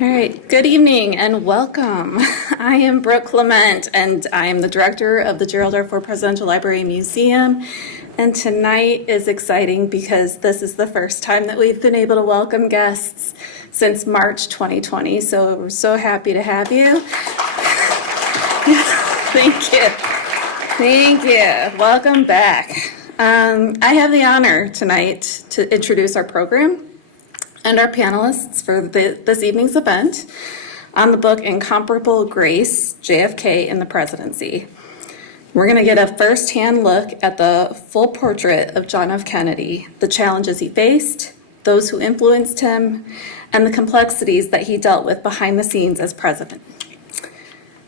All right, good evening and welcome. I am Brooke Clement and I am the director of the Gerald R Presidential Library Museum. And tonight is exciting because this is the first time that we've been able to welcome guests since March 2020. So we're so happy to have you. Thank you. Thank you. Welcome back. I have the honor tonight to introduce our program and our panelists for this evening's event on the book Incomparable Grace, JFK in the Presidency. We're going to get a first-hand look at the full portrait of John F. Kennedy, the challenges he faced, those who influenced him, and the complexities that he dealt with behind the scenes as president.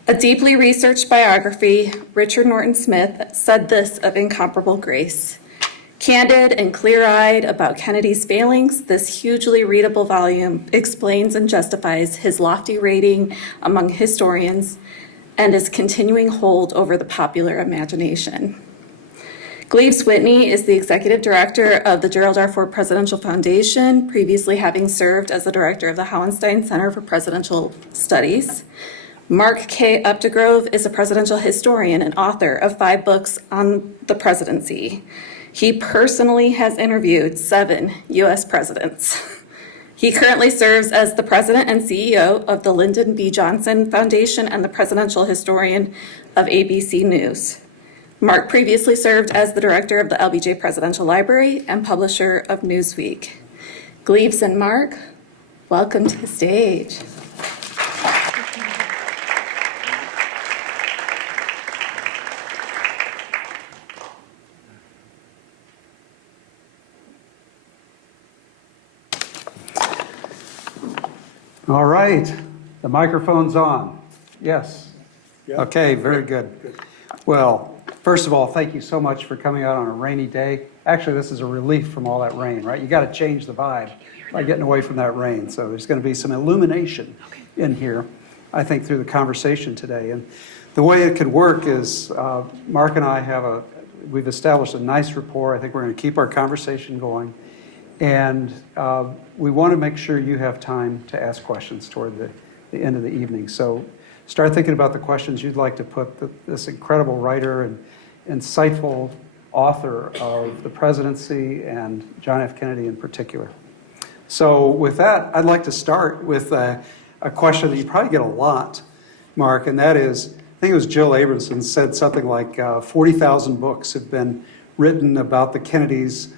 A deeply researched biography, Richard Norton Smith, said this of Incomparable Grace: candid and clear-eyed about Kennedy's failings, this hugely readable volume explains and justifies his lofty rating among historians and his continuing hold over the popular imagination. Gleaves Whitney is the executive director of the Gerald R. Ford Presidential Foundation, previously having served as the director of the Howenstein Center for Presidential Studies. Mark Updegrove is a presidential historian and author of 5 books on the presidency. He personally has interviewed 7 U.S. presidents. He currently serves as the president and CEO of the Lyndon B. Johnson Foundation and the presidential historian of ABC News. Mark previously served as the director of the LBJ Presidential Library and publisher of Newsweek. Gleaves and Mark, welcome to the stage. All right, the microphone's on. Yes. Yeah. Okay, very good. Well, first of all, thank you so much for coming out on a rainy day. Actually, this is a relief from all that rain, right? You got to change the vibe by getting away from that rain. So there's going to be some illumination in here, I think, through the conversation today. And the way it could work is Mark and I we've established a nice rapport. I think we're going to keep our conversation going. And we want to make sure you have time to ask questions toward the end of the evening. So start thinking about the questions you'd like to put this incredible writer and insightful author of the presidency and John F. Kennedy in particular. So with that, I'd like to start with a question that you probably get a lot, Mark, and that is, I think it was Jill Abramson said something like 40,000 books have been written about the Kennedys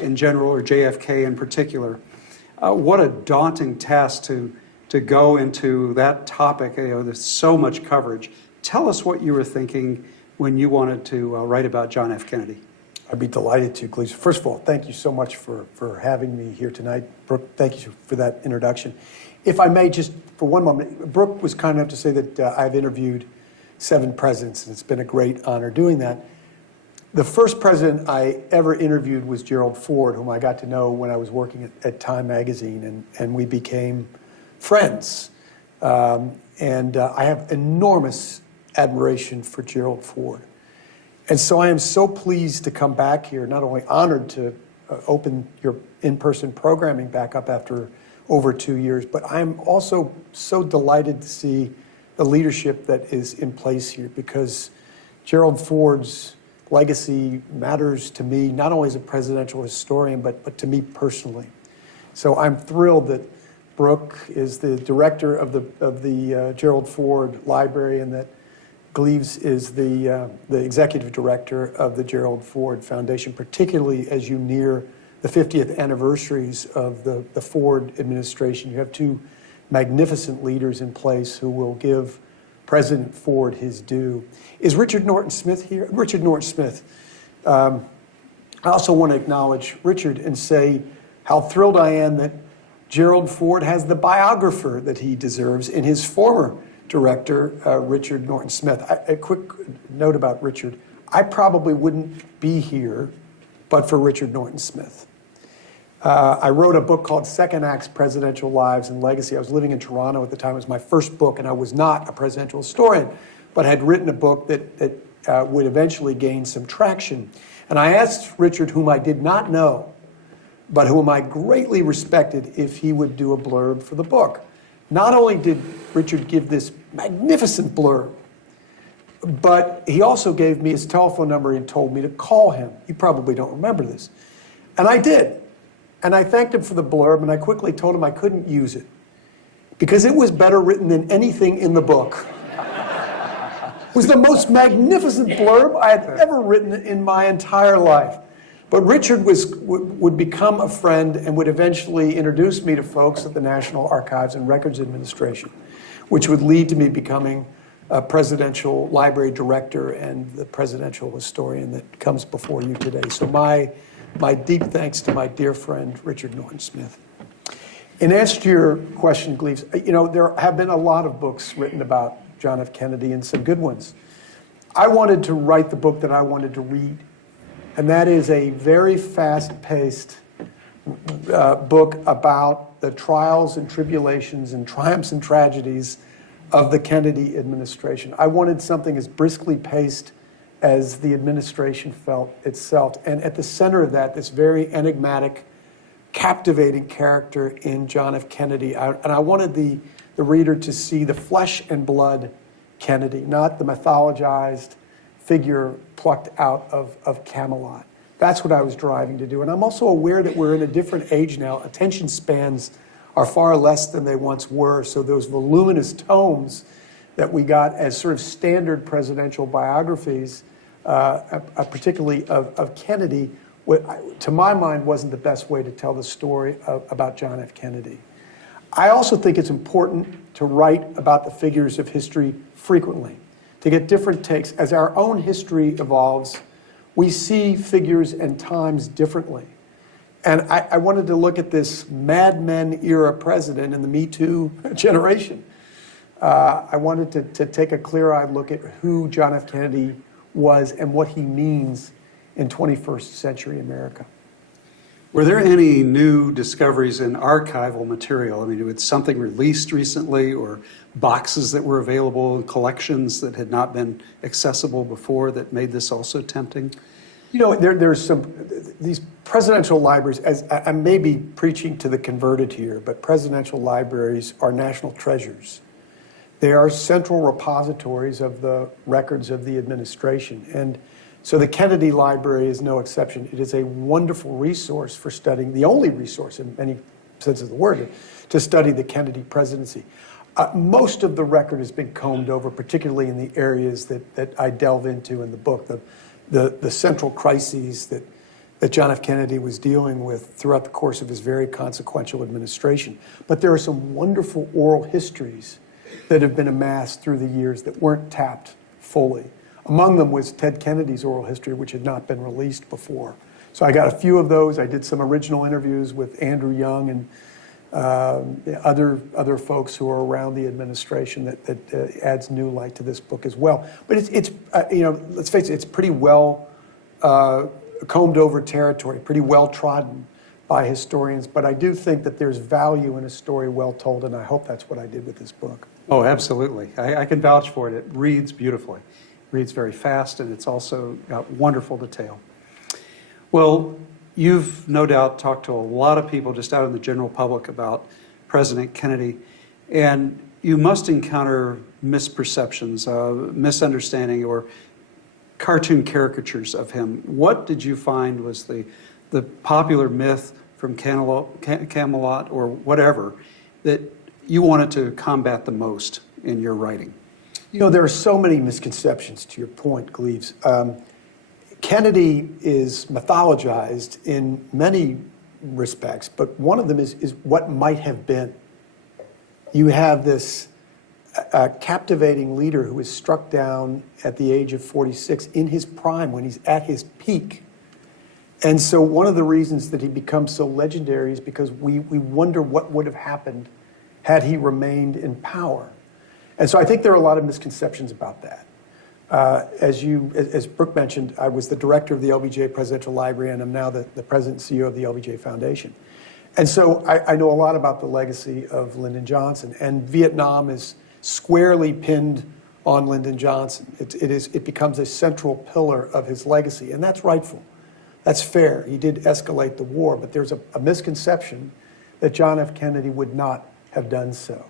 in general, or JFK in particular. What a daunting task to go into that topic. There's so much coverage. Tell us what you were thinking when you wanted to write about John F. Kennedy. I'd be delighted to, Gleaves. First of all, thank you so much for having me here tonight. Brooke, thank you for that introduction. If I may, just for one moment, Brooke was kind enough to say that I've interviewed 7 presidents, and it's been a great honor doing that. The first president I ever interviewed was Gerald Ford, whom I got to know when I was working at Time magazine, and we became friends. I have enormous admiration for Gerald Ford. And so I am so pleased to come back here, not only honored to open your in-person programming back up after over 2 years, but I'm also so delighted to see the leadership that is in place here, because Gerald Ford's legacy matters to me, not only as a presidential historian, but to me personally. So I'm thrilled that Brooke is the director of the Gerald Ford Library, and that Gleaves is the executive director of the Gerald Ford Foundation, particularly as you near the 50th anniversaries of the Ford administration. You have 2 magnificent leaders in place who will give President Ford his due. Is Richard Norton Smith here? Richard Norton Smith. I also want to acknowledge Richard and say how thrilled I am that Gerald Ford has the biographer that he deserves in his former director, Richard Norton Smith. A quick note about Richard. I probably wouldn't be here but for Richard Norton Smith. I wrote a book called Second Acts, Presidential Lives and Legacy. I was living in Toronto at the time. It was my first book, and I was not a presidential historian, but had written a book that would eventually gain some traction. And I asked Richard, whom I did not know, but whom I greatly respected, if he would do a blurb for the book. Not only did Richard give this magnificent blurb, but he also gave me his telephone number and told me to call him. You probably don't remember this. And I did. And I thanked him for the blurb, and I quickly told him I couldn't use it because it was better written than anything in the book. It was the most magnificent blurb I had ever written in my entire life. But Richard would become a friend and would eventually introduce me to folks at the National Archives and Records Administration, which would lead to me becoming a presidential library director and the presidential historian that comes before you today. So my deep thanks to my dear friend, Richard Norton Smith. In answer to your question, Gleaves, there have been a lot of books written about John F. Kennedy and some good ones. I wanted to write the book that I wanted to read, and that is a very fast-paced book about the trials and tribulations and triumphs and tragedies of the Kennedy administration. I wanted something as briskly paced as the administration felt itself. And at the center of that, this very enigmatic, captivating character in John F. Kennedy. And I wanted the reader to see the flesh and blood Kennedy, not the mythologized figure plucked out of Camelot. That's what I was driving to do. And I'm also aware that we're in a different age now. Attention spans are far less than they once were. So those voluminous tomes that we got as sort of standard presidential biographies, particularly of Kennedy, to my mind, wasn't the best way to tell the story about John F. Kennedy. I also think it's important to write about the figures of history frequently, to get different takes. As our own history evolves, we see figures and times differently. And I wanted to look at this Mad Men era president in the Me Too generation. I wanted to take a clear-eyed look at who John F. Kennedy was and what he means in 21st century America. Were there any new discoveries in archival material? I mean, was something released recently or boxes that were available, collections that had not been accessible before that made this also tempting? There's these presidential libraries, as I may be preaching to the converted here, but presidential libraries are national treasures. They are central repositories of the records of the administration. And so the Kennedy Library is no exception. It is a wonderful resource for studying, the only resource in any sense of the word, to study the Kennedy presidency. Most of the record has been combed over, particularly in the areas that I delve into in the book, the central crises that John F. Kennedy was dealing with throughout the course of his very consequential administration. But there are some wonderful oral histories that have been amassed through the years that weren't tapped fully. Among them was Ted Kennedy's oral history, which had not been released before. So I got a few of those. I did some original interviews with Andrew Young and other folks who are around the administration that adds new light to this book as well. But it's let's face it, it's pretty well combed over territory, pretty well trodden by historians. But I do think that there's value in a story well told, and I hope that's what I did with this book. Oh, absolutely. I can vouch for it. It reads beautifully. It reads very fast, and it's also got wonderful detail. Well, you've no doubt talked to a lot of people just out in the general public about President Kennedy, and you must encounter misperceptions, misunderstanding, or cartoon caricatures of him. What did you find was the popular myth from Camelot or whatever that you wanted to combat the most in your writing? There are so many misconceptions to your point, Gleaves. Kennedy is mythologized in many respects, but one of them is what might have been. You have this captivating leader who is struck down at the age of 46 in his prime when he's at his peak. And so one of the reasons that he becomes so legendary is because we wonder what would have happened had he remained in power. And so I think there are a lot of misconceptions about that. As Brooke mentioned, I was the director of the LBJ Presidential Library, and I'm now the president and CEO of the LBJ Foundation. And so I know a lot about the legacy of Lyndon Johnson, and Vietnam is squarely pinned on Lyndon Johnson. It becomes a central pillar of his legacy, and that's rightful. That's fair. He did escalate the war, but there's a misconception that John F. Kennedy would not have done so.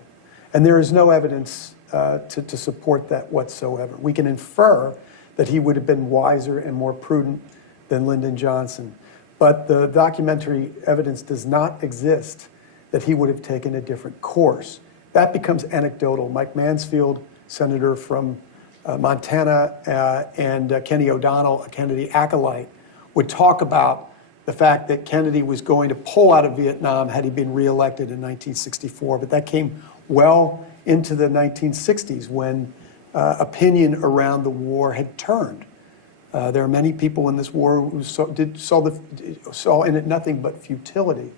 And there is no evidence to support that whatsoever. We can infer that he would have been wiser and more prudent than Lyndon Johnson. But the documentary evidence does not exist that he would have taken a different course. That becomes anecdotal. Mike Mansfield, senator from Montana, and Kenny O'Donnell, a Kennedy acolyte, would talk about the fact that Kennedy was going to pull out of Vietnam had he been reelected in 1964. But that came well into the 1960s when opinion around the war had turned. There are many people in this war who saw in it nothing but futility.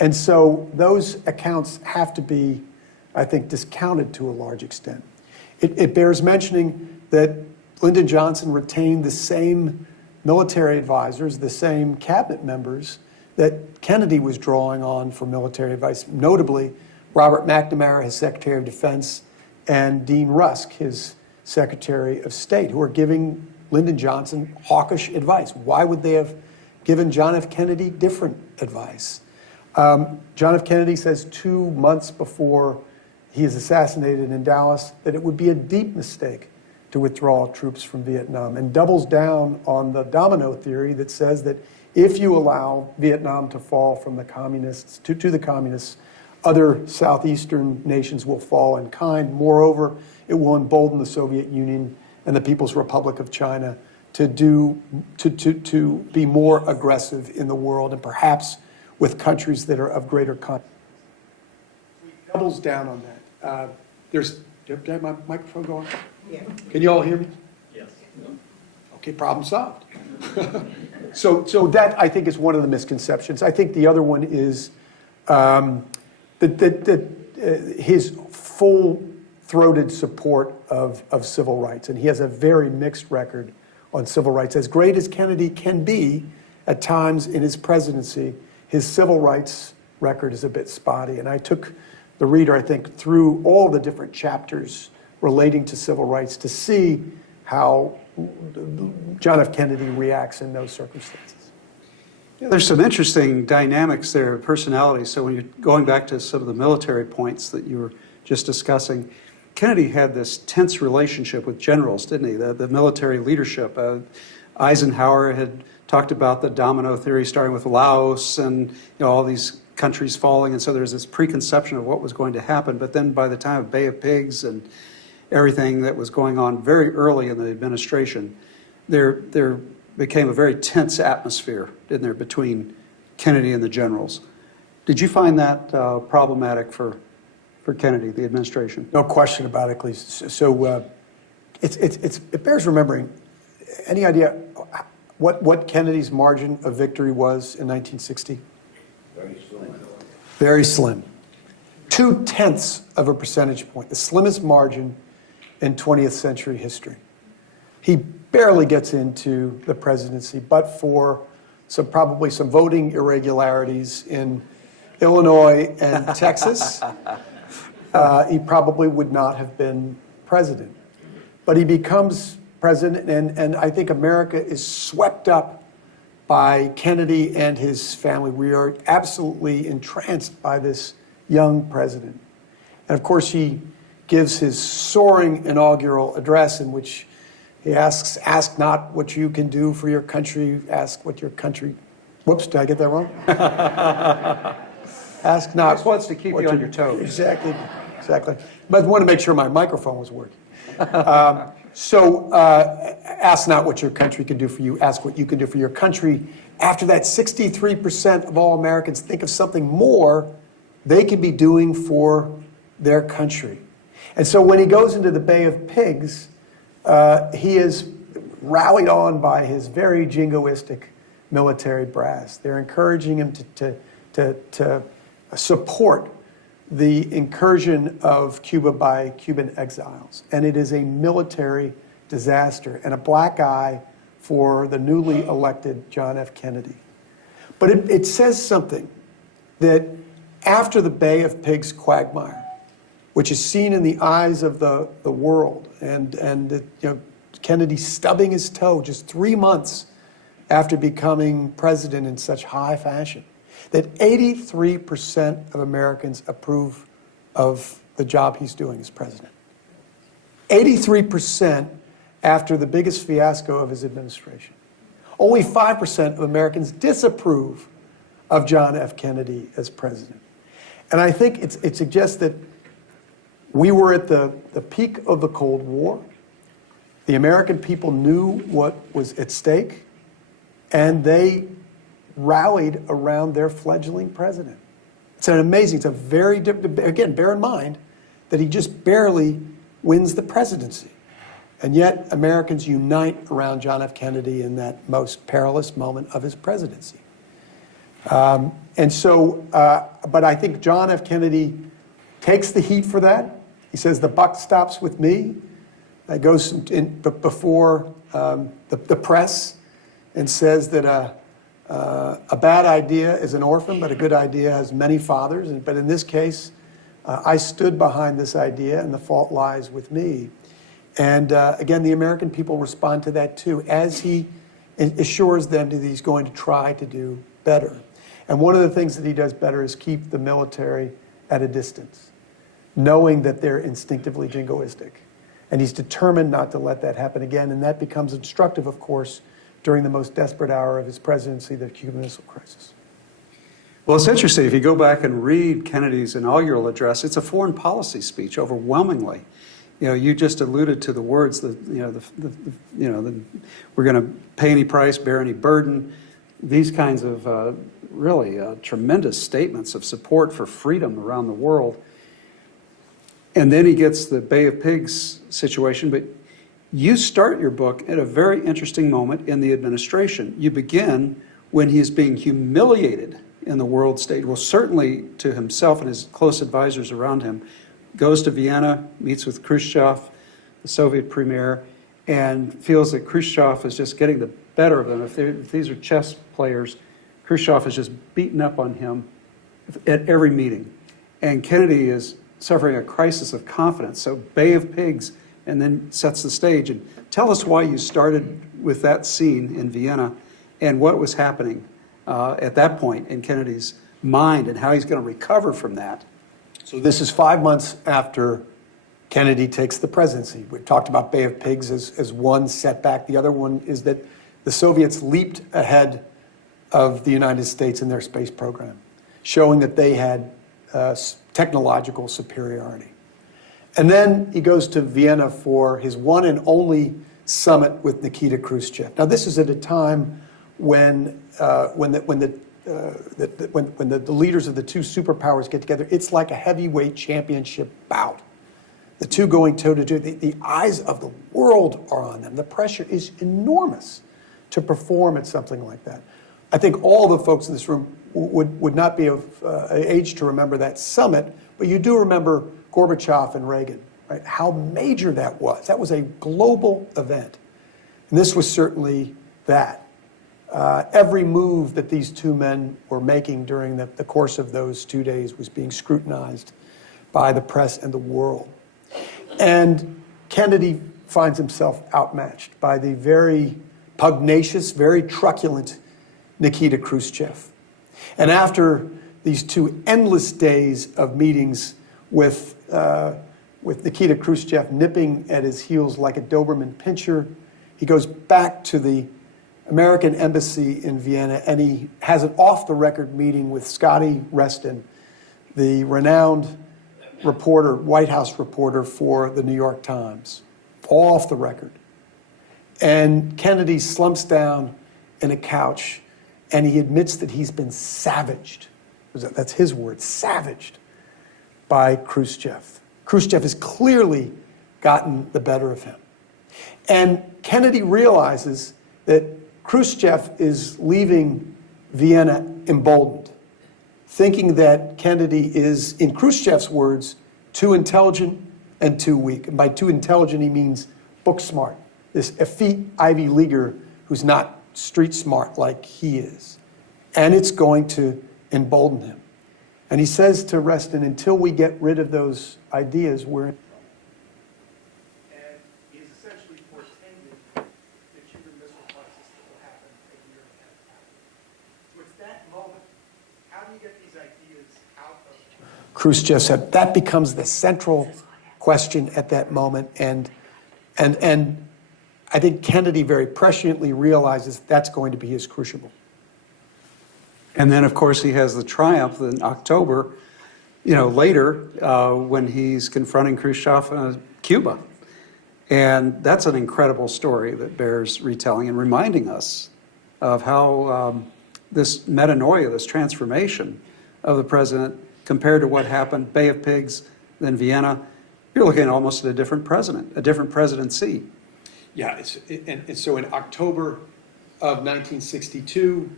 And so those accounts have to be, I think, discounted to a large extent. It bears mentioning that Lyndon Johnson retained the same military advisors, the same cabinet members that Kennedy was drawing on for military advice, notably Robert McNamara, his Secretary of Defense, and Dean Rusk, his Secretary of State, who are giving Lyndon Johnson hawkish advice. Why would they have given John F. Kennedy different advice? John F. Kennedy says 2 months before he is assassinated in Dallas that it would be a deep mistake to withdraw troops from Vietnam, and doubles down on the domino theory that says that if you allow Vietnam to fall from the communists to the communists, other southeastern nations will fall in kind. Moreover, it will embolden the Soviet Union and the People's Republic of China to be more aggressive in the world, and perhaps with countries that are of greater confidence. He doubles down on that. Do I have my microphone going? Yeah. Can you all hear me? Yes. Okay, problem solved. So that, I think, is one of the misconceptions. I think the other one is his full-throated support of civil rights. And he has a very mixed record on civil rights. As great as Kennedy can be at times in his presidency, his civil rights record is a bit spotty. And I took the reader, I think, through all the different chapters relating to civil rights to see how John F. Kennedy reacts in those circumstances. Yeah, there's some interesting dynamics there, personalities. So when you're going back to some of the military points that you were just discussing, Kennedy had this tense relationship with generals, didn't he? The military leadership. Eisenhower had talked about the domino theory, starting with Laos and all these countries falling, and so there's this preconception of what was going to happen. But then by the time of Bay of Pigs and everything that was going on very early in the administration, there became a very tense atmosphere, didn't there, between Kennedy and the generals. Did you find that problematic for Kennedy, the administration? No question about it, Cleese. So it bears remembering. Any idea what Kennedy's margin of victory was in 1960? Very slim. Very slim. 0.2 of a percentage point, the slimmest margin in 20th century history. He barely gets into the presidency, but for probably some voting irregularities in Illinois and Texas, he probably would not have been president. But he becomes president, and I think America is swept up by Kennedy and his family. We are absolutely entranced by this young president. And of course, he gives his soaring inaugural address in which he asks, "Ask not what you can do for your country, ask what your country..." Whoops, did I get that wrong? Ask not. Just wants to keep you on your toes. Exactly. But I want to make sure my microphone was working. Ask not what your country can do for you, ask what you can do for your country. After that, 63% of all Americans think of something more they could be doing for their country. And so when he goes into the Bay of Pigs, he is rallied on by his very jingoistic military brass. They're encouraging him to support the incursion of Cuba by Cuban exiles. And it is a military disaster and a black eye for the newly elected John F. Kennedy. But it says something that after the Bay of Pigs quagmire, which is seen in the eyes of the world, and Kennedy stubbing his toe just 3 months after becoming president in such high fashion, that 83% of Americans approve of the job he's doing as president. 83% after the biggest fiasco of his administration. Only 5% of Americans disapprove of John F. Kennedy as president. And I think it suggests that we were at the peak of the Cold War. The American people knew what was at stake, and they rallied around their fledgling president. It's a very, again, bear in mind that he just barely wins the presidency. And yet Americans unite around John F. Kennedy in that most perilous moment of his presidency. But I think John F. Kennedy takes the heat for that. He says, the buck stops with me. He goes before the press and says that a bad idea is an orphan, but a good idea has many fathers. But in this case, I stood behind this idea, and the fault lies with me. And again, the American people respond to that too, as he assures them that he's going to try to do better. And one of the things that he does better is keep the military at a distance, knowing that they're instinctively jingoistic. And he's determined not to let that happen again. And that becomes instructive, of course, during the most desperate hour of his presidency, the Cuban Missile Crisis. Well, it's interesting. If you go back and read Kennedy's inaugural address, it's a foreign policy speech overwhelmingly. You just alluded to the words that, we're going to pay any price, bear any burden. These kinds of really tremendous statements of support for freedom around the world. And then he gets the Bay of Pigs situation. But you start your book at a very interesting moment in the administration. You begin when he is being humiliated in the world stage. Well, certainly to himself and his close advisors around him. Goes to Vienna, meets with Khrushchev, the Soviet premier, and feels that Khrushchev is just getting the better of them. If these are chess players, Khrushchev is just beating up on him at every meeting. And Kennedy is suffering a crisis of confidence. So Bay of Pigs, and then sets the stage. And tell us why you started with that scene in Vienna and what was happening at that point in Kennedy's mind and how he's going to recover from that. So this is 5 months after Kennedy takes the presidency. We've talked about Bay of Pigs as one setback. The other one is that the Soviets leaped ahead of the United States in their space program, showing that they had technological superiority. And then he goes to Vienna for his one and only summit with Nikita Khrushchev. Now, this is at a time when the leaders of the two superpowers get together. It's like a heavyweight championship bout. The two going toe-to-toe. The eyes of the world are on them. The pressure is enormous to perform at something like that. I think all the folks in this room would not be of age to remember that summit, but you do remember Gorbachev and Reagan, right? How major that was. That was a global event. And this was certainly that. Every move that these two men were making during the course of those 2 days was being scrutinized by the press and the world. And Kennedy finds himself outmatched by the very pugnacious, very truculent Nikita Khrushchev. And after these two endless days of meetings with Nikita Khrushchev nipping at his heels like a Doberman pinscher, he goes back to the American embassy in Vienna, and he has an off-the-record meeting with Scotty Reston, the renowned reporter, White House reporter for the New York Times, all off the record. And Kennedy slumps down in a couch, and he admits that he's been savaged. That's his word, savaged, by Khrushchev. Khrushchev has clearly gotten the better of him. And Kennedy realizes that Khrushchev is leaving Vienna emboldened, thinking that Kennedy is, in Khrushchev's words, too intelligent and too weak. And by too intelligent, he means book smart, this effete Ivy Leaguer who's not street smart like he is. And it's going to embolden him. And he says to Reston, until we get rid of those ideas, we're in trouble. And he's essentially portended the Cuban Missile Crisis that will happen a year ahead of time. So it's that moment. How do you get these ideas out of Khrushchev said. That becomes the central question at that moment. And I think Kennedy very presciently realizes that's going to be his crucible. And then, of course, he has the triumph in October, later when he's confronting Khrushchev in Cuba. And that's an incredible story that bears retelling and reminding us of how this metanoia, this transformation of the president compared to what happened, Bay of Pigs, then Vienna. You're looking almost at a different president, a different presidency. Yeah, and so in October of 1962,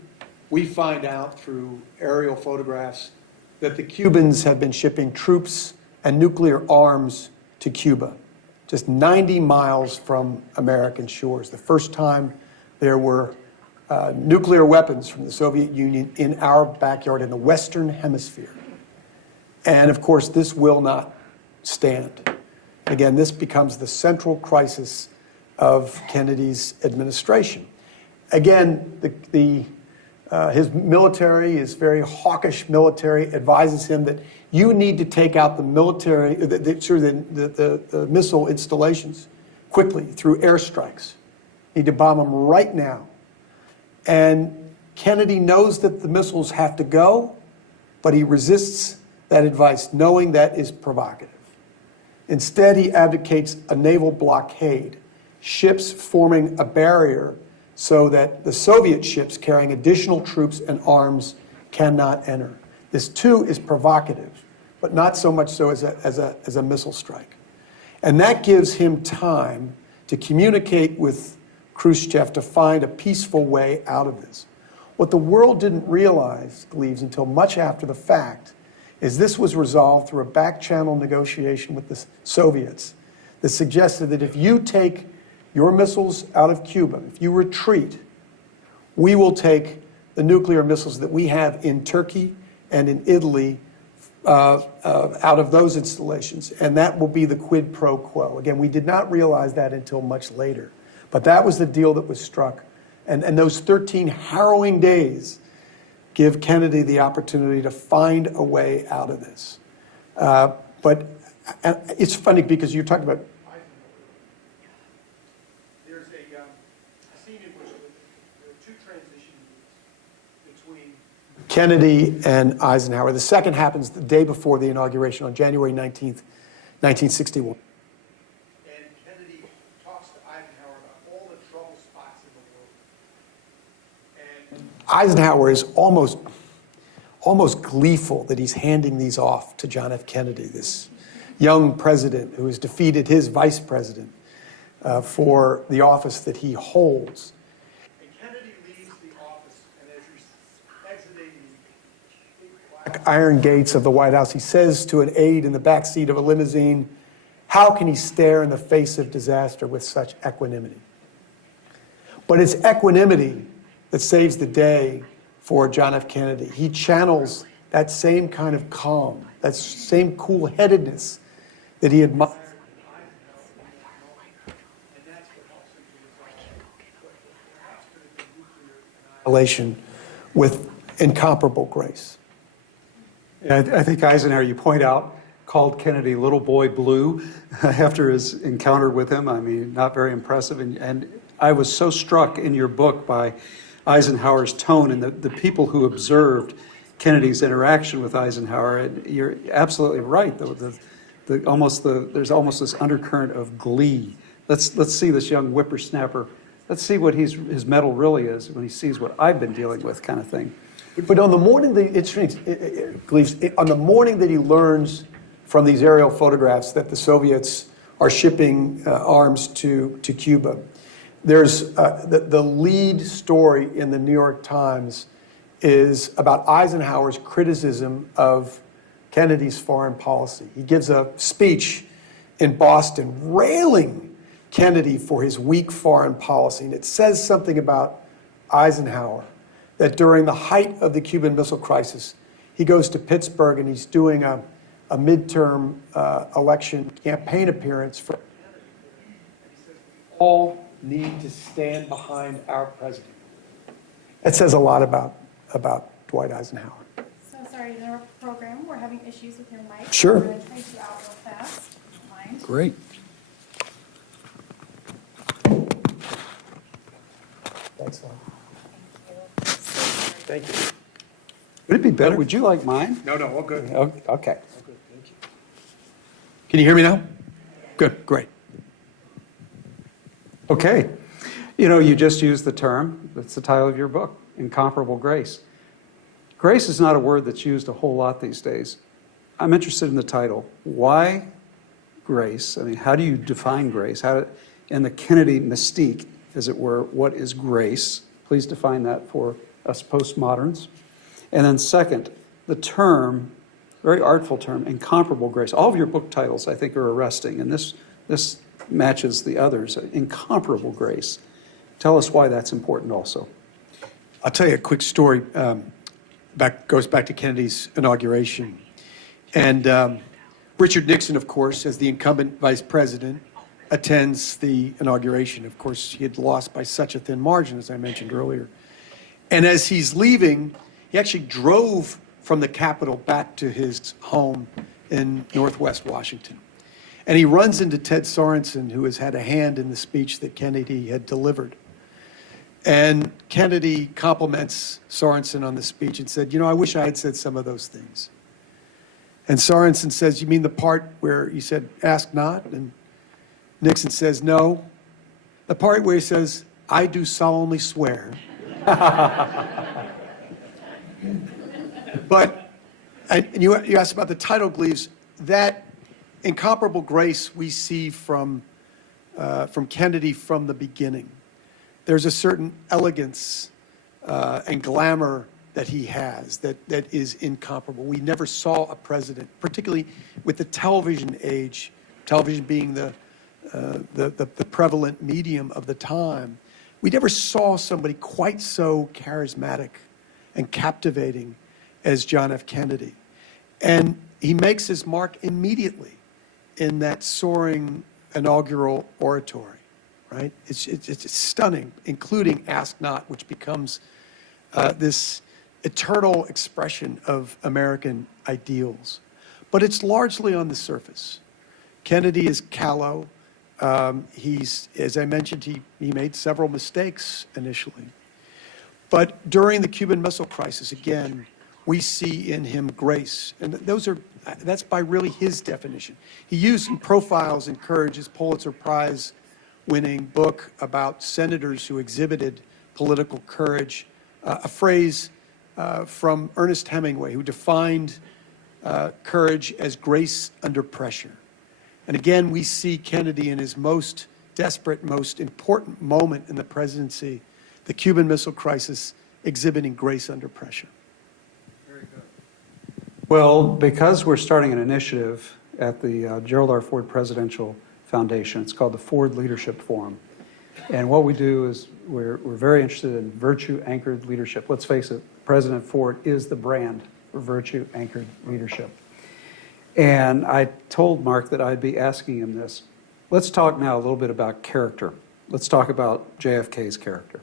we find out through aerial photographs that the Cubans have been shipping troops and nuclear arms to Cuba, just 90 miles from American shores. The first time there were nuclear weapons from the Soviet Union in our backyard in the Western Hemisphere. And of course, this will not stand. Again, this becomes the central crisis of Kennedy's administration. Again, his military, his very hawkish military, advises him that you need to take out the military, the missile installations quickly through airstrikes. You need to bomb them right now. And Kennedy knows that the missiles have to go, but he resists that advice, knowing that is provocative. Instead, he advocates a naval blockade, ships forming a barrier so that the Soviet ships carrying additional troops and arms cannot enter. This too is provocative, but not so much so as a missile strike. And that gives him time to communicate with Khrushchev to find a peaceful way out of this. What the world didn't realize, Gleaves, until much after the fact, is this was resolved through a back-channel negotiation with the Soviets that suggested that if you take your missiles out of Cuba, if you retreat, we will take the nuclear missiles that we have in Turkey and in Italy out of those installations, and that will be the quid pro quo. Again, we did not realize that until much later, but that was the deal that was struck. And those 13 harrowing days give Kennedy the opportunity to find a way out of this. But it's funny because you're talking about there's a scene in which there are two transition moves between Kennedy and Eisenhower. The second happens the day before the inauguration on January 19th, 1961. And Kennedy talks to Eisenhower about all the trouble spots in the world. And Eisenhower is almost gleeful that he's handing these off to John F. Kennedy, this young president who has defeated his vice president for the office that he holds. And Kennedy leaves the office, and as he's exiting the black iron gates of the White House, he says to an aide in the backseat of a limousine, "How can he stare in the face of disaster with such equanimity?" But it's equanimity that saves the day for John F. Kennedy. He channels that same kind of calm, that same cool-headedness that he admired. And that's what helps him to resolve with incomparable grace. Yeah, I think Eisenhower, you point out, called Kennedy Little Boy Blue after his encounter with him. I mean, not very impressive. And I was so struck in your book by Eisenhower's tone and the people who observed Kennedy's interaction with Eisenhower. And you're absolutely right. There's almost this undercurrent of glee. Let's see this young whippersnapper. Let's see what his mettle really is when he sees what I've been dealing with, kind of thing. But on the morning on the morning that he learns from these aerial photographs that the Soviets are shipping arms to Cuba, there's the lead story in the New York Times is about Eisenhower's criticism of Kennedy's foreign policy. He gives a speech in Boston railing Kennedy for his weak foreign policy. And it says something about Eisenhower, that during the height of the Cuban Missile Crisis, he goes to Pittsburgh and he's doing a midterm election campaign appearance for Kennedy. And he says, we all need to stand behind our president. That says a lot about Dwight Eisenhower. So sorry to interrupt the program. We're having issues with your mic. Sure. I'm going to type you out real fast. If you don't mind. Great. Excellent. Thank you. Would it be better, would you like mine? No, all good. Okay. Can you hear me now? Good, great. Okay. You know, you just used the term, that's the title of your book, Incomparable Grace. Grace is not a word that's used a whole lot these days. I'm interested in the title. Why grace? I mean, how do you define grace? In the Kennedy mystique, as it were, what is grace? Please define that for us postmoderns. And then second, the term, very artful term, incomparable grace. All of your book titles, I think, are arresting, and this matches the others. Incomparable grace. Tell us why that's important also. I'll tell you a quick story. Goes back to Kennedy's inauguration. And Richard Nixon, of course, as the incumbent vice president, attends the inauguration. Of course, he had lost by such a thin margin, as I mentioned earlier. And as he's leaving, he actually drove from the Capitol back to his home in Northwest Washington. And he runs into Ted Sorensen, who has had a hand in the speech that Kennedy had delivered. And Kennedy compliments Sorensen on the speech and said, I wish I had said some of those things. And Sorensen says, you mean the part where he said, ask not? And Nixon says, no. The part where he says, I do solemnly swear. But, and you asked about the title, Gleaves, that incomparable grace we see from Kennedy from the beginning. There's a certain elegance and glamour that he has that is incomparable. We never saw a president, particularly with the television age, television being the prevalent medium of the time. We never saw somebody quite so charismatic and captivating as John F. Kennedy. And he makes his mark immediately in that soaring inaugural oratory, right? It's stunning, including Ask Not, which becomes this eternal expression of American ideals. But it's largely on the surface. Kennedy is callow. He's, as I mentioned, he made several mistakes initially. But during the Cuban Missile Crisis, again, we see in him grace. And that's by really his definition. He used in Profiles in Courage, his Pulitzer Prize winning book about senators who exhibited political courage, a phrase from Ernest Hemingway, who defined courage as grace under pressure. And again, we see Kennedy in his most desperate, most important moment in the presidency, the Cuban Missile Crisis, exhibiting grace under pressure. Well, because we're starting an initiative at the Gerald R. Ford Presidential Foundation, it's called the Ford Leadership Forum. And what we do is we're very interested in virtue-anchored leadership. Let's face it, President Ford is the brand for virtue-anchored leadership. And I told Mark that I'd be asking him this. Let's talk now a little bit about character. Let's talk about JFK's character.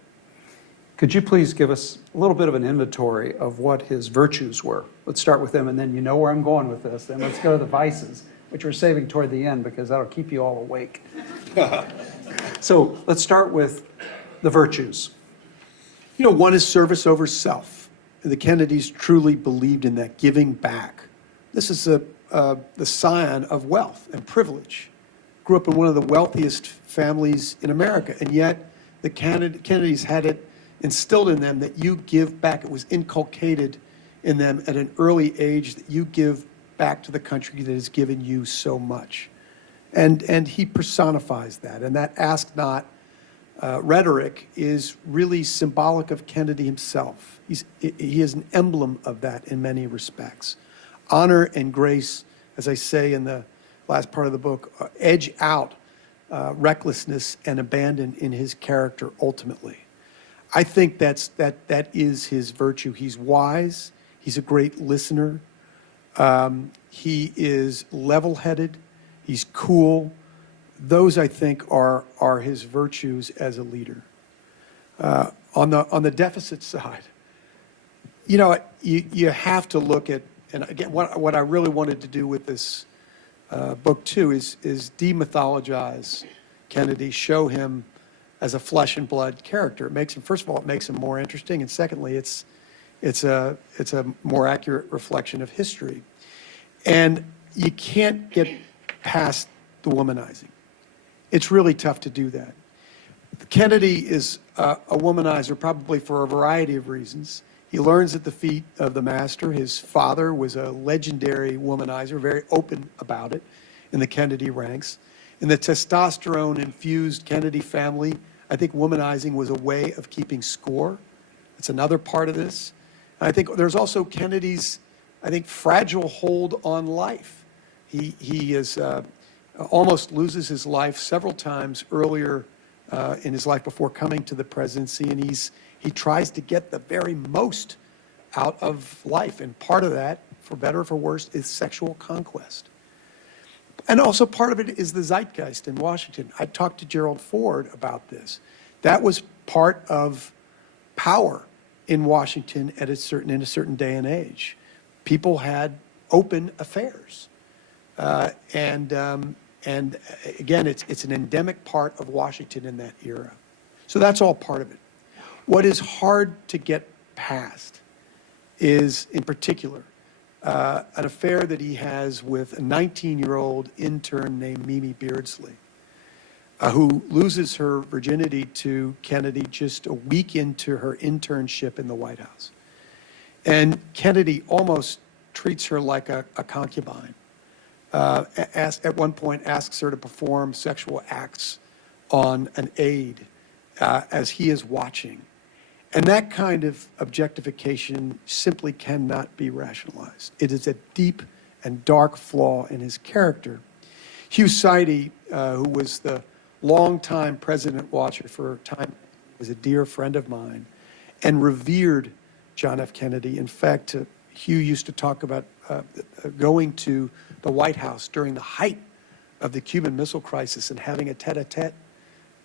Could you please give us a little bit of an inventory of what his virtues were? Let's start with them, and then you know where I'm going with this. Then let's go to the vices, which we're saving toward the end because that'll keep you all awake. So let's start with the virtues. One is service over self. The Kennedys truly believed in that, giving back. This is the scion of wealth and privilege. Grew up in one of the wealthiest families in America, and yet the Kennedys had it instilled in them that you give back. It was inculcated in them at an early age that you give back to the country that has given you so much. And he personifies that. And that ask not rhetoric is really symbolic of Kennedy himself. He is an emblem of that in many respects. Honor and grace, as I say in the last part of the book, edge out recklessness and abandon in his character ultimately. I think that is his virtue. He's wise. He's a great listener. He is level-headed. He's cool. Those, I think, are his virtues as a leader. On the deficit side, You have to look at, and again, what I really wanted to do with this book too is demythologize Kennedy, show him as a flesh and blood character. It makes him, first of all, it makes him more interesting, and secondly, it's a more accurate reflection of history. And you can't get past the womanizing. It's really tough to do that. Kennedy is a womanizer probably for a variety of reasons. He learns at the feet of the master. His father was a legendary womanizer, very open about it in the Kennedy ranks. In the testosterone-infused Kennedy family, I think womanizing was a way of keeping score. It's another part of this. And I think there's also Kennedy's, fragile hold on life. He is almost loses his life several times earlier in his life before coming to the presidency, and he tries to get the very most out of life. And part of that, for better or for worse, is sexual conquest. And also part of it is the zeitgeist in Washington. I talked to Gerald Ford about this. That was part of power in Washington in a certain day and age. People had open affairs. And again, it's an endemic part of Washington in that era. So that's all part of it. What is hard to get past is, in particular, an affair that he has with a 19-year-old intern named Mimi Beardsley, who loses her virginity to Kennedy just a week into her internship in the White House. And Kennedy almost treats her like a concubine. At one point asks her to perform sexual acts on an aide as he is watching. And that kind of objectification simply cannot be rationalized. It is a deep and dark flaw in his character. Hugh Sidey, who was the longtime president watcher for a time, was a dear friend of mine and revered John F. Kennedy. In fact, Hugh used to talk about going to the White House during the height of the Cuban Missile Crisis and having a tete-a-tete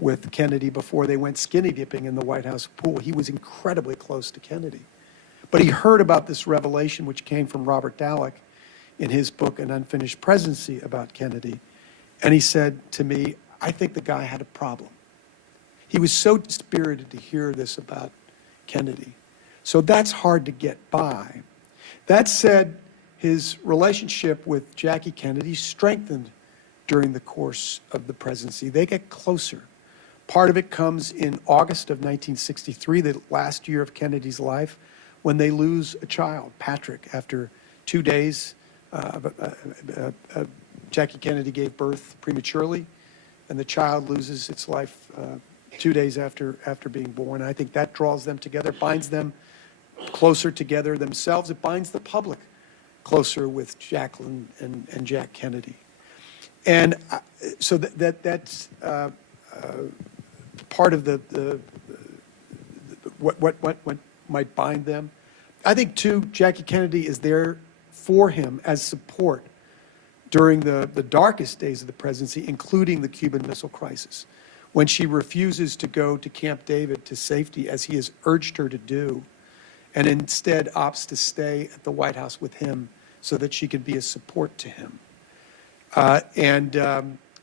with Kennedy before they went skinny dipping in the White House pool. He was incredibly close to Kennedy. But he heard about this revelation, which came from Robert Dallek in his book, An Unfinished Presidency, about Kennedy. And he said to me, I think the guy had a problem. He was so dispirited to hear this about Kennedy. So that's hard to get by. That said, his relationship with Jackie Kennedy strengthened during the course of the presidency. They get closer. Part of it comes in August of 1963, the last year of Kennedy's life, when they lose a child, Patrick. After 2 days, Jackie Kennedy gave birth prematurely, and the child loses its life 2 days after being born. I think that draws them together, binds them closer together themselves. It binds the public closer with Jacqueline and Jack Kennedy. And so that's part of what might bind them. I think, too, Jackie Kennedy is there for him as support during the darkest days of the presidency, including the Cuban Missile Crisis, when she refuses to go to Camp David to safety, as he has urged her to do, and instead opts to stay at the White House with him so that she could be a support to him. And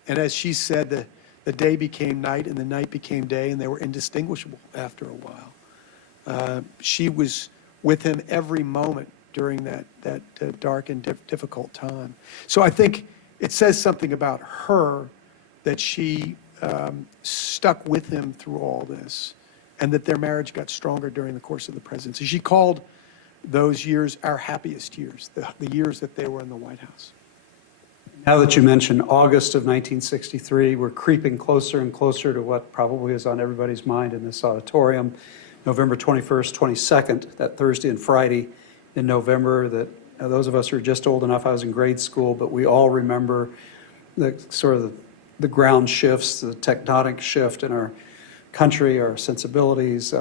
as she said, the day became night and the night became day, and they were indistinguishable after a while. She was with him every moment during that dark and difficult time. So I think it says something about her that she stuck with him through all this, and that their marriage got stronger during the course of the presidency. She called those years our happiest years, the years that they were in the White House. Now that you mentioned August of 1963, we're creeping closer and closer to what probably is on everybody's mind in this auditorium. November 21st, 22nd, that Thursday and Friday in November, that those of us who are just old enough, I was in grade school, but we all remember the sort of the ground shifts, the tectonic shift in our country, our sensibilities,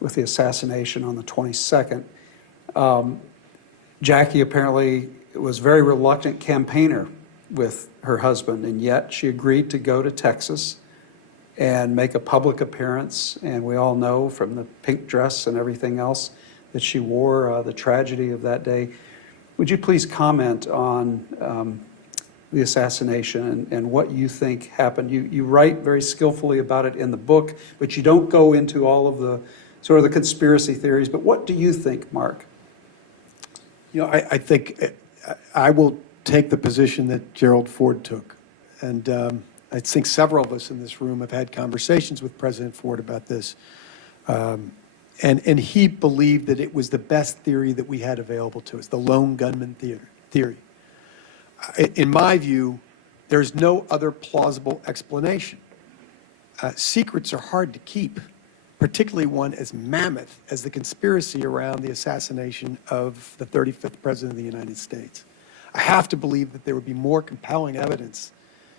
with the assassination on the 22nd. Jackie apparently was a very reluctant campaigner with her husband, and yet she agreed to go to Texas and make a public appearance. And we all know from the pink dress and everything else that she wore, the tragedy of that day. Would you please comment on the assassination and what you think happened? You write very skillfully about it in the book, but you don't go into all of the sort of the conspiracy theories. But what do you think, Mark? I think I will take the position that Gerald Ford took. And I think several of us in this room have had conversations with President Ford about this. And he believed that it was the best theory that we had available to us, the lone gunman theory. In my view, there's no other plausible explanation. Secrets are hard to keep, particularly one as mammoth as the conspiracy around the assassination of the 35th President of the United States. I have to believe that there would be more compelling evidence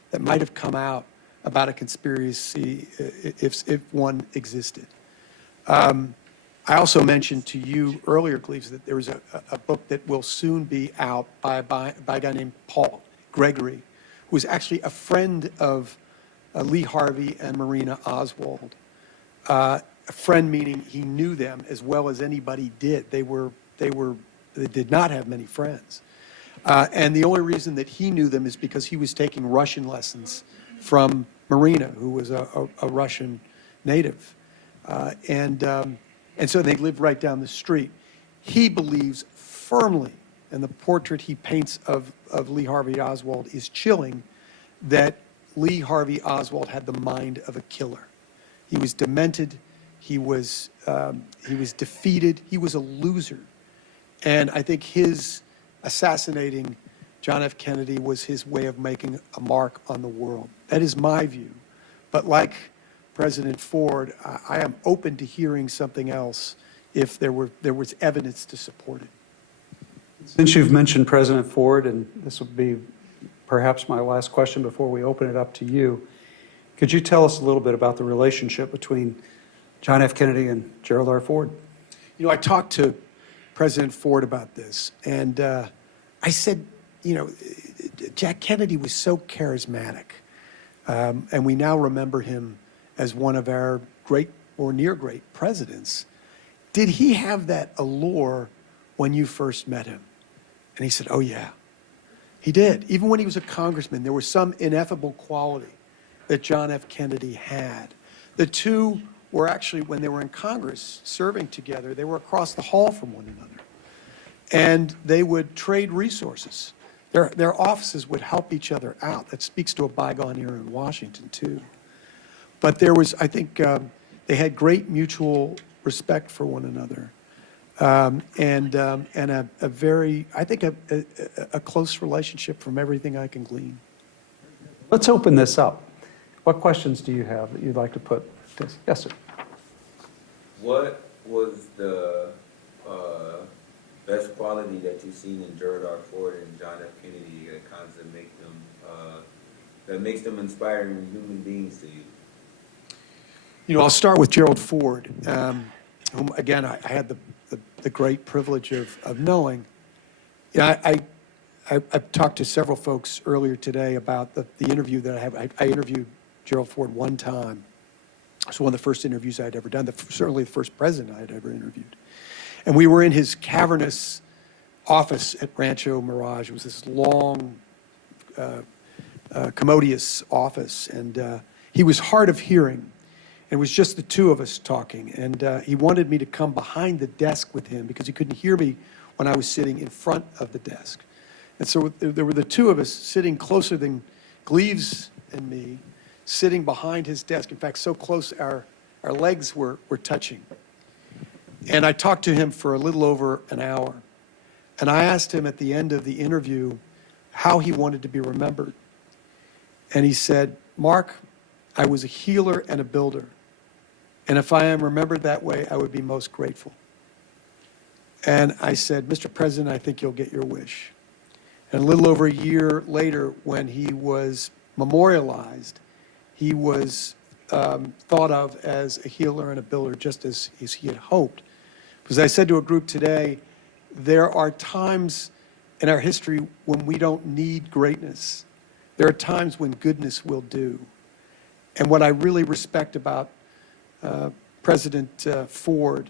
that might have come out about a conspiracy if one existed. I also mentioned to you earlier, Cleves, that there was a book that will soon be out by a guy named Paul Gregory, who was actually a friend of Lee Harvey and Marina Oswald. A friend meaning he knew them as well as anybody did. They did not have many friends. And the only reason that he knew them is because he was taking Russian lessons from Marina, who was a Russian native. And so they lived right down the street. He believes firmly, and the portrait he paints of Lee Harvey Oswald is chilling, that Lee Harvey Oswald had the mind of a killer. He was demented. He was defeated. He was a loser. And I think his assassinating John F. Kennedy was his way of making a mark on the world. That is my view. But like President Ford, I am open to hearing something else if there was evidence to support it. Since you've mentioned President Ford, and this will be perhaps my last question before we open it up to you, could you tell us a little bit about the relationship between John F. Kennedy and Gerald R. Ford? I talked to President Ford about this, and I said, Jack Kennedy was so charismatic, and we now remember him as one of our great or near great presidents. Did he have that allure when you first met him? And he said, oh yeah, he did. Even when he was a congressman, there was some ineffable quality that John F. Kennedy had. The two were actually, when they were in Congress serving together, they were across the hall from one another. And they would trade resources. Their offices would help each other out. That speaks to a bygone era in Washington, too. But there was, I think, they had great mutual respect for one another, and a very, I think, a close relationship from everything I can glean. Let's open this up. What questions do you have that you'd like to put? Yes, sir. What was the best quality that you've seen in Gerald R. Ford and John F. Kennedy that kinds of make them that makes them inspiring human beings to you? I'll start with Gerald Ford, whom, again, I had the great privilege of knowing. I've talked to several folks earlier today about the interview that I have. I interviewed Gerald Ford one time. It was one of the first interviews I had ever done, certainly the first president I had ever interviewed. And we were in his cavernous office at Rancho Mirage. It was this long, commodious office, and he was hard of hearing. It was just the two of us talking, and he wanted me to come behind the desk with him because he couldn't hear me when I was sitting in front of the desk. And so there were the two of us sitting closer than Gleaves and me, sitting behind his desk. In fact, so close our legs were touching. And I talked to him for a little over an hour. And I asked him at the end of the interview how he wanted to be remembered. And he said, Mark, I was a healer and a builder. And if I am remembered that way, I would be most grateful. And I said, Mr. President, I think you'll get your wish. And a little over a year later, when he was memorialized, he was thought of as a healer and a builder, just as he had hoped. Because I said to a group today, there are times in our history when we don't need greatness. There are times when goodness will do. And what I really respect about President Ford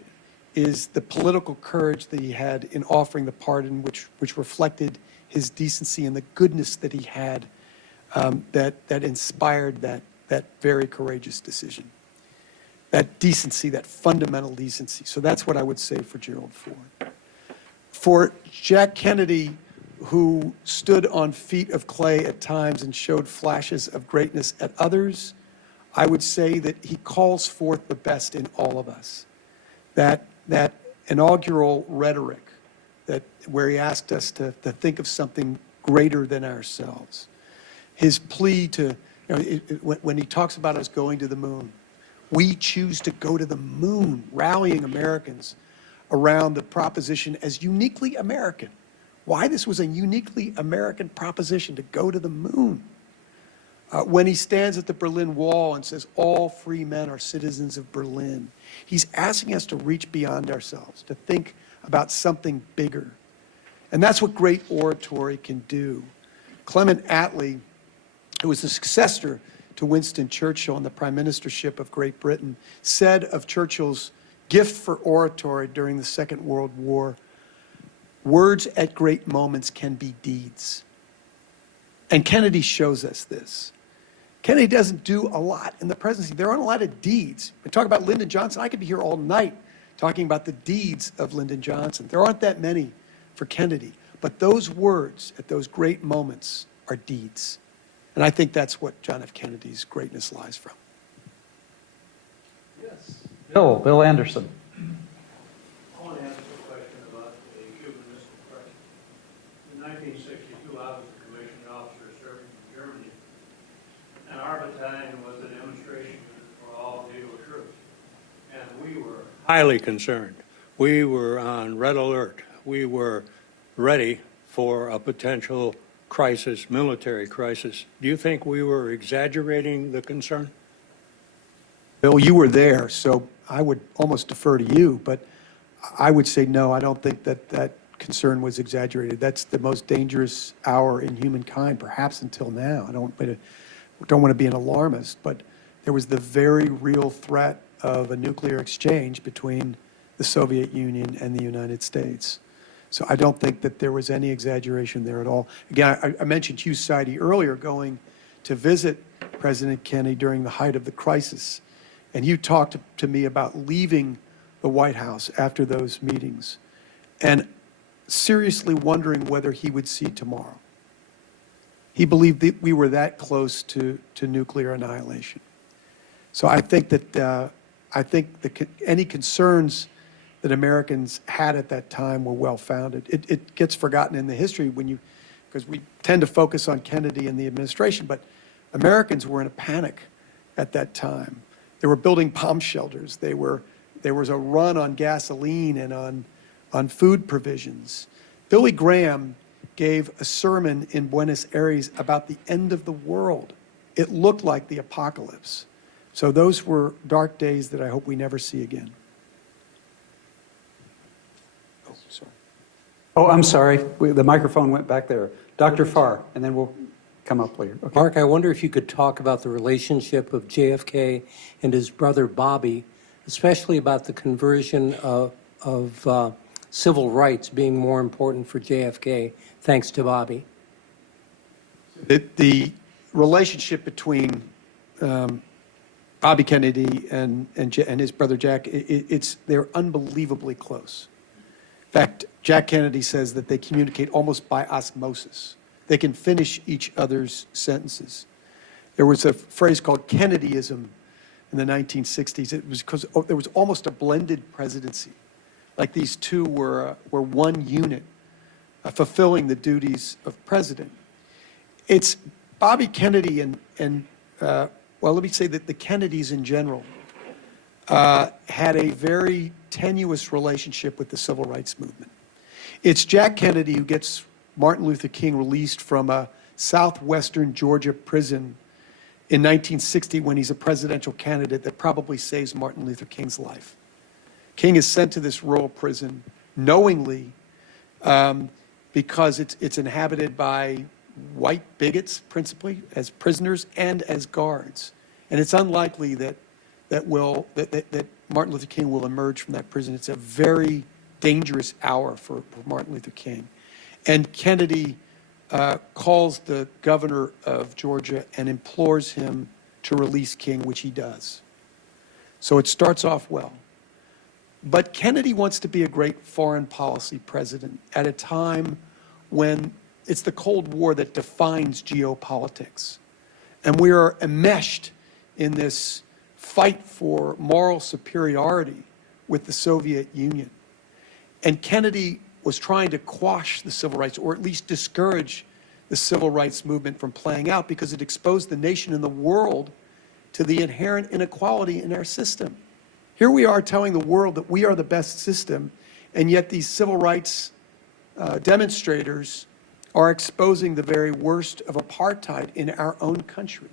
is the political courage that he had in offering the pardon, which reflected his decency and the goodness that he had, that inspired that very courageous decision. That decency, that fundamental decency. So that's what I would say for Gerald Ford. For Jack Kennedy, who stood on feet of clay at times and showed flashes of greatness at others, I would say that he calls forth the best in all of us. That inaugural rhetoric where he asked us to think of something greater than ourselves. His plea to, when he talks about us going to the moon, we choose to go to the moon, rallying Americans around the proposition as uniquely American. Why this was a uniquely American proposition to go to the moon. When he stands at the Berlin Wall and says, all free men are citizens of Berlin, he's asking us to reach beyond ourselves, to think about something bigger. And that's what great oratory can do. Clement Attlee, who was the successor to Winston Churchill in the prime ministership of Great Britain, said of Churchill's gift for oratory during the Second World War, words at great moments can be deeds. And Kennedy shows us this. Kennedy doesn't do a lot in the presidency. There aren't a lot of deeds. We talk about Lyndon Johnson. I could be here all night talking about the deeds of Lyndon Johnson. There aren't that many for Kennedy. But those words at those great moments are deeds. And I think that's what John F. Kennedy's greatness lies from. Yes. Bill Anderson. I want to ask a question about the Cuban Missile Crisis. In 1962, I was a commissioned officer serving in Germany, and our battalion was a demonstration for all naval troops. And we were highly concerned. We were on red alert. We were ready for a potential crisis, military crisis. Do you think we were exaggerating the concern? Bill, you were there, so I would almost defer to you, but I would say no, I don't think that concern was exaggerated. That's the most dangerous hour in humankind, perhaps until now. I don't want to be an alarmist, but there was the very real threat of a nuclear exchange between the Soviet Union and the United States. So I don't think that there was any exaggeration there at all. Again, I mentioned Hugh Sidey earlier going to visit President Kennedy during the height of the crisis. And you talked to me about leaving the White House after those meetings and seriously wondering whether he would see tomorrow. He believed that we were that close to nuclear annihilation. So I think that any concerns that Americans had at that time were well-founded. It gets forgotten in the history because we tend to focus on Kennedy and the administration, but Americans were in a panic at that time. They were building bomb shelters. There was a run on gasoline and on food provisions. Billy Graham gave a sermon in Buenos Aires about the end of the world. It looked like the apocalypse. So those were dark days that I hope we never see again. Oh, sorry. Oh, I'm sorry. The microphone went back there. Dr. Farr, and then we'll come up later. Okay. Mark, I wonder if you could talk about the relationship of JFK and his brother Bobby, especially about the conversion of civil rights being more important for JFK, thanks to Bobby. The relationship between Bobby Kennedy and his brother Jack, they're unbelievably close. In fact, Jack Kennedy says that they communicate almost by osmosis. They can finish each other's sentences. There was a phrase called Kennedyism in the 1960s. It was because there was almost a blended presidency. Like these two were one unit, fulfilling the duties of president. It's Bobby Kennedy and well, let me say that the Kennedys in general had a very tenuous relationship with the civil rights movement. It's Jack Kennedy who gets Martin Luther King released from a southwestern Georgia prison in 1960 when he's a presidential candidate that probably saves Martin Luther King's life. King is sent to this rural prison knowingly because it's inhabited by white bigots, principally, as prisoners and as guards. And it's unlikely that Martin Luther King will emerge from that prison. It's a very dangerous hour for Martin Luther King. And Kennedy calls the governor of Georgia and implores him to release King, which he does. So it starts off well. But Kennedy wants to be a great foreign policy president at a time when it's the Cold War that defines geopolitics. And we are enmeshed in this fight for moral superiority with the Soviet Union. And Kennedy was trying to quash the civil rights, or at least discourage the civil rights movement from playing out, because it exposed the nation and the world to the inherent inequality in our system. Here we are telling the world that we are the best system, and yet these civil rights demonstrators are exposing the very worst of apartheid in our own country.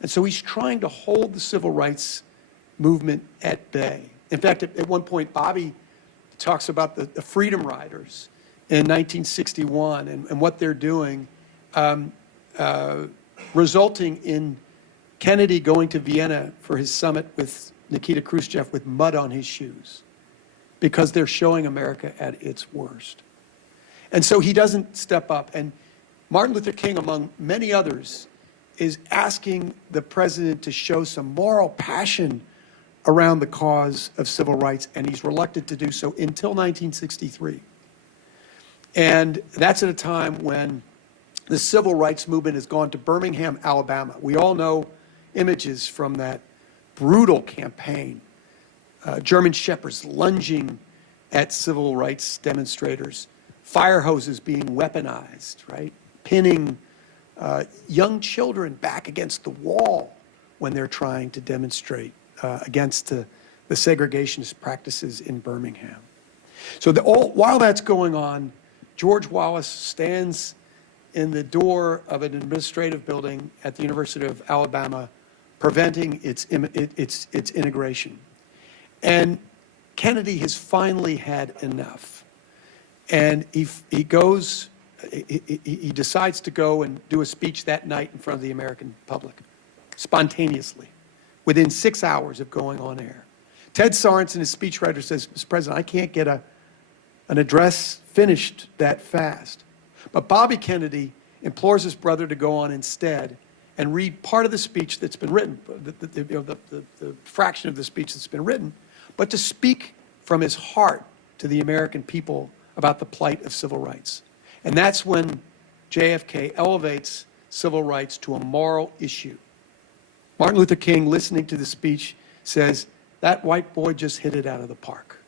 And so he's trying to hold the civil rights movement at bay. In fact, at one point, Bobby talks about the Freedom Riders in 1961 and what they're doing, resulting in Kennedy going to Vienna for his summit with Nikita Khrushchev with mud on his shoes, because they're showing America at its worst. And so he doesn't step up. And Martin Luther King, among many others, is asking the president to show some moral passion around the cause of civil rights, and he's reluctant to do so until 1963. And that's at a time when the civil rights movement has gone to Birmingham, Alabama. We all know images from that brutal campaign. German shepherds lunging at civil rights demonstrators, fire hoses being weaponized, right? Pinning young children back against the wall when they're trying to demonstrate against the segregationist practices in Birmingham. So while that's going on, George Wallace stands in the door of an administrative building at the University of Alabama, preventing its integration. And Kennedy has finally had enough. And he decides to go and do a speech that night in front of the American public, spontaneously, within 6 hours of going on air. Ted Sorensen, his speechwriter, says, Mr. President, I can't get an address finished that fast. But Bobby Kennedy implores his brother to go on instead and read part of the speech that's been written, the fraction of the speech that's been written, but to speak from his heart to the American people about the plight of civil rights. And that's when JFK elevates civil rights to a moral issue. Martin Luther King, listening to the speech, says, that white boy just hit it out of the park.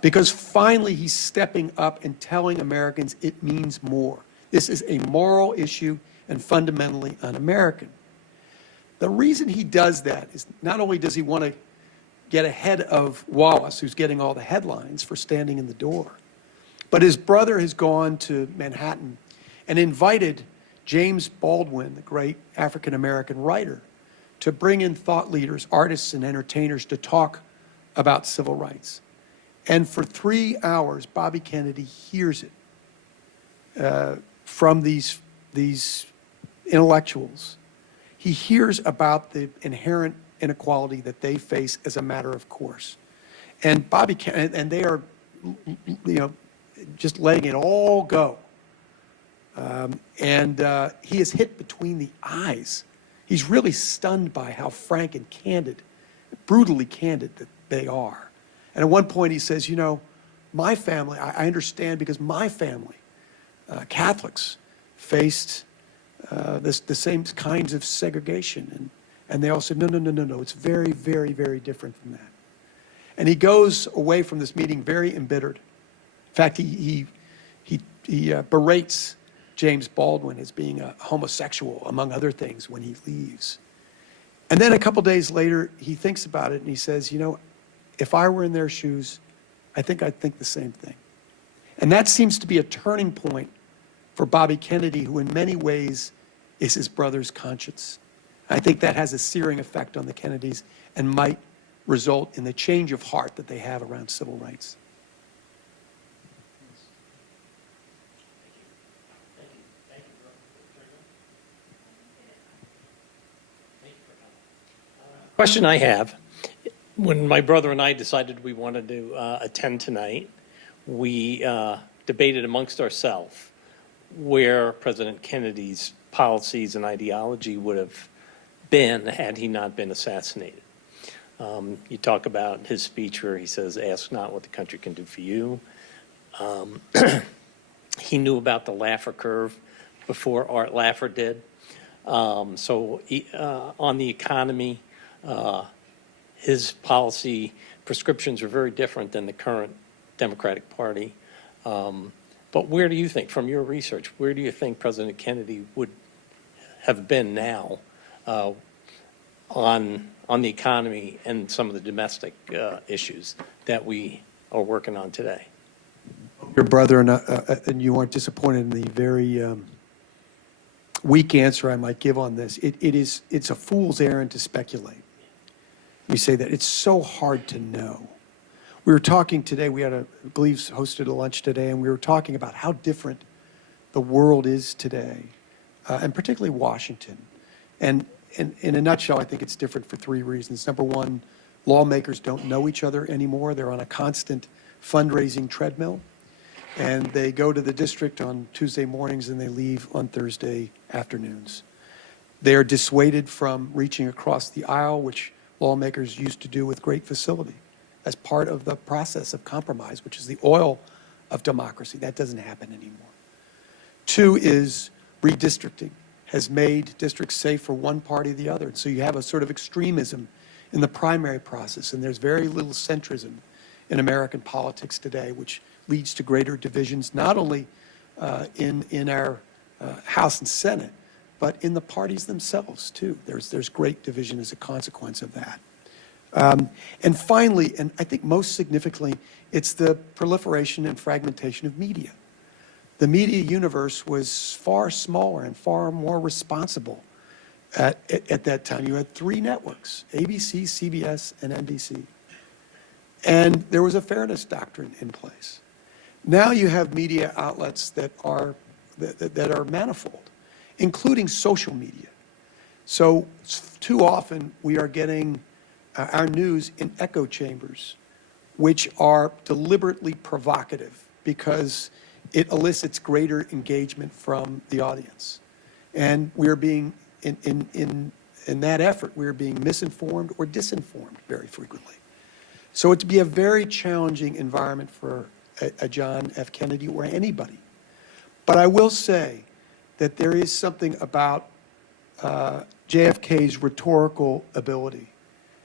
Because finally he's stepping up and telling Americans it means more. This is a moral issue and fundamentally un-American. The reason he does that is not only does he want to get ahead of Wallace, who's getting all the headlines for standing in the door, but his brother has gone to Manhattan and invited James Baldwin, the great African-American writer, to bring in thought leaders, artists, and entertainers to talk about civil rights. And for 3 hours, Bobby Kennedy hears it from these intellectuals. He hears about the inherent inequality that they face as a matter of course. And and they are, just letting it all go. He is hit between the eyes. He's really stunned by how frank and candid, brutally candid that they are. And at one point he says, my family, I understand because my family, Catholics, faced the same kinds of segregation. And they all said, no, it's very, very, very different from that. And he goes away from this meeting very embittered. In fact, he berates James Baldwin as being a homosexual, among other things, when he leaves. And then a couple days later, he thinks about it and he says, if I were in their shoes, I think I'd think the same thing. And that seems to be a turning point for Bobby Kennedy, who in many ways is his brother's conscience. I think that has a searing effect on the Kennedys and might result in the change of heart that they have around civil rights. Question I have, When my brother and I decided we wanted to attend tonight, we debated amongst ourselves where President Kennedy's policies and ideology would have been had he not been assassinated. You talk about his speech where he says, "Ask not what the country can do for you." He knew about the Laffer curve before Art Laffer did. On the economy, his policy prescriptions are very different than the current Democratic Party. But where do you think, from your research, where do you think President Kennedy would have been now on the economy and some of the domestic issues that we are working on today? Your brother and you aren't disappointed in the very weak answer I might give on this. It's a fool's errand to speculate. You say that. It's so hard to know. We were talking today, I believe, hosted a lunch today, and we were talking about how different the world is today, and particularly Washington. And in a nutshell, I think it's different for three reasons. Number one, lawmakers don't know each other anymore. They're on a constant fundraising treadmill. And they go to the district on Tuesday mornings and they leave on Thursday afternoons. They are dissuaded from reaching across the aisle, which lawmakers used to do with great facility as part of the process of compromise, which is the oil of democracy. That doesn't happen anymore. Two is redistricting has made districts safe for one party or the other. And so you have a sort of extremism in the primary process, and there's very little centrism in American politics today, which leads to greater divisions, not only in our House and Senate, but in the parties themselves, too. There's great division as a consequence of that. And finally, and I think most significantly, it's the proliferation and fragmentation of media. The media universe was far smaller and far more responsible at that time. You had three networks, ABC, CBS, and NBC. And there was a fairness doctrine in place. Now you have media outlets that are manifold, including social media. So too often we are getting our news in echo chambers, which are deliberately provocative because it elicits greater engagement from the audience. And we're being, in that effort, we're being misinformed or disinformed very frequently. So it to be a very challenging environment for a John F. Kennedy or anybody. But I will say that there is something about JFK's rhetorical ability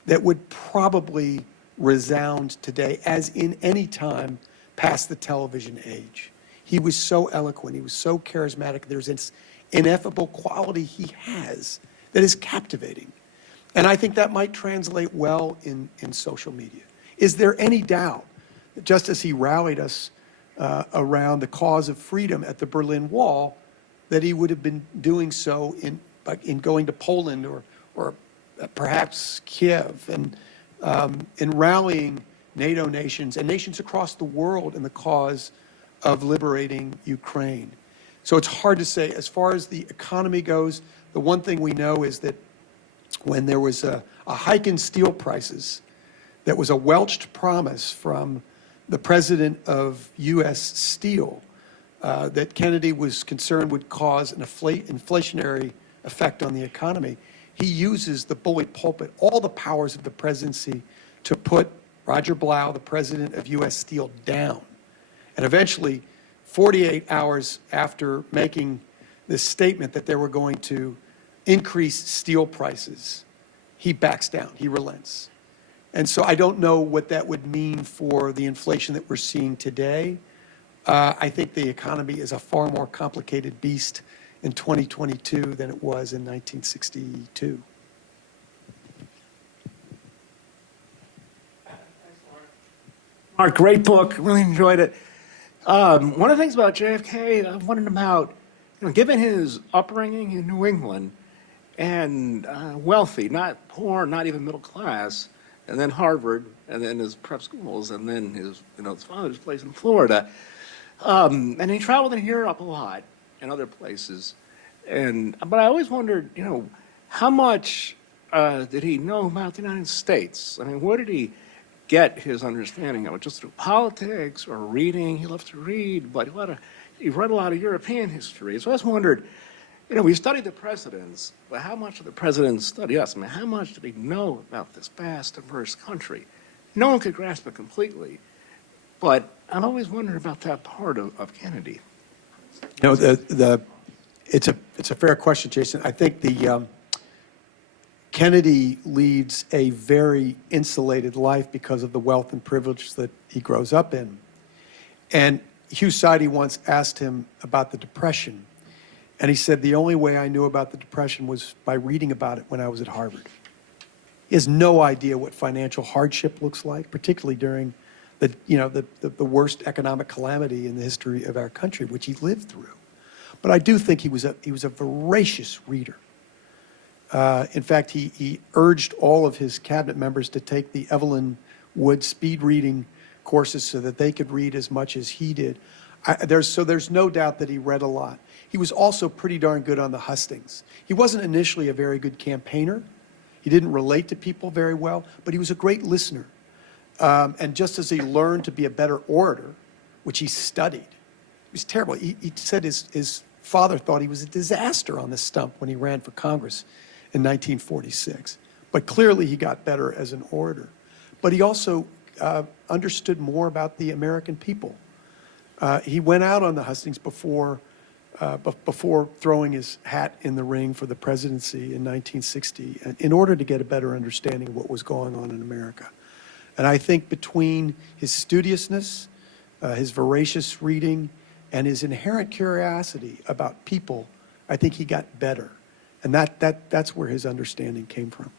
that would probably resound today as in any time past the television age. He was so eloquent, he was so charismatic. There's this ineffable quality he has that is captivating. And I think that might translate well in social media. Is there any doubt that just as he rallied us around the cause of freedom at the Berlin Wall, that he would have been doing so in going to Poland or perhaps Kiev and in rallying NATO nations and nations across the world in the cause of liberating Ukraine? So it's hard to say. As far as the economy goes, the one thing we know is that when there was a hike in steel prices, that was a welched promise from the president of U.S. Steel that Kennedy was concerned would cause an inflationary effect on the economy. He uses the bully pulpit, all the powers of the presidency, to put Roger Blau, the president of U.S. Steel, down. And eventually, 48 hours after making this statement that they were going to increase steel prices, he backs down, he relents. And so I don't know what that would mean for the inflation that we're seeing today. I think the economy is a far more complicated beast in 2022 than it was in 1962. Mark, great book. Really enjoyed it. One of the things about JFK, I wondered about, given his upbringing in New England and wealthy, not poor, not even middle class, and then Harvard, and then his prep schools, and then his, his father's place in Florida. And he traveled in Europe a lot and other places. But I always wondered, how much did he know about the United States? I mean, where did he get his understanding of it? Just through politics or reading? He loved to read, but he read a lot of European history. So I just wondered, we studied the presidents, but how much did the presidents study us? I mean, how much did he know about this vast, diverse country? No one could grasp it completely, but I've always wondered about that part of Kennedy. No, it's a fair question, Jason. I think Kennedy leads a very insulated life because of the wealth and privilege that he grows up in. And Hugh Sidey once asked him about the Depression, and he said, the only way I knew about the Depression was by reading about it when I was at Harvard. He has no idea what financial hardship looks like, particularly during the worst economic calamity in the history of our country, which he lived through. But I do think he was a voracious reader. In fact, he urged all of his cabinet members to take the Evelyn Wood speed reading courses so that they could read as much as he did. There's no doubt that he read a lot. He was also pretty darn good on the hustings. He wasn't initially a very good campaigner. He didn't relate to people very well, but he was a great listener. And just as he learned to be a better orator, which he studied, he was terrible. He said his father thought he was a disaster on the stump when he ran for Congress in 1946. But clearly he got better as an orator. But he also understood more about the American people. He went out on the hustings before throwing his hat in the ring for the presidency in 1960 in order to get a better understanding of what was going on in America. And I think between his studiousness, his voracious reading, and his inherent curiosity about people, I think he got better. And that's where his understanding came from.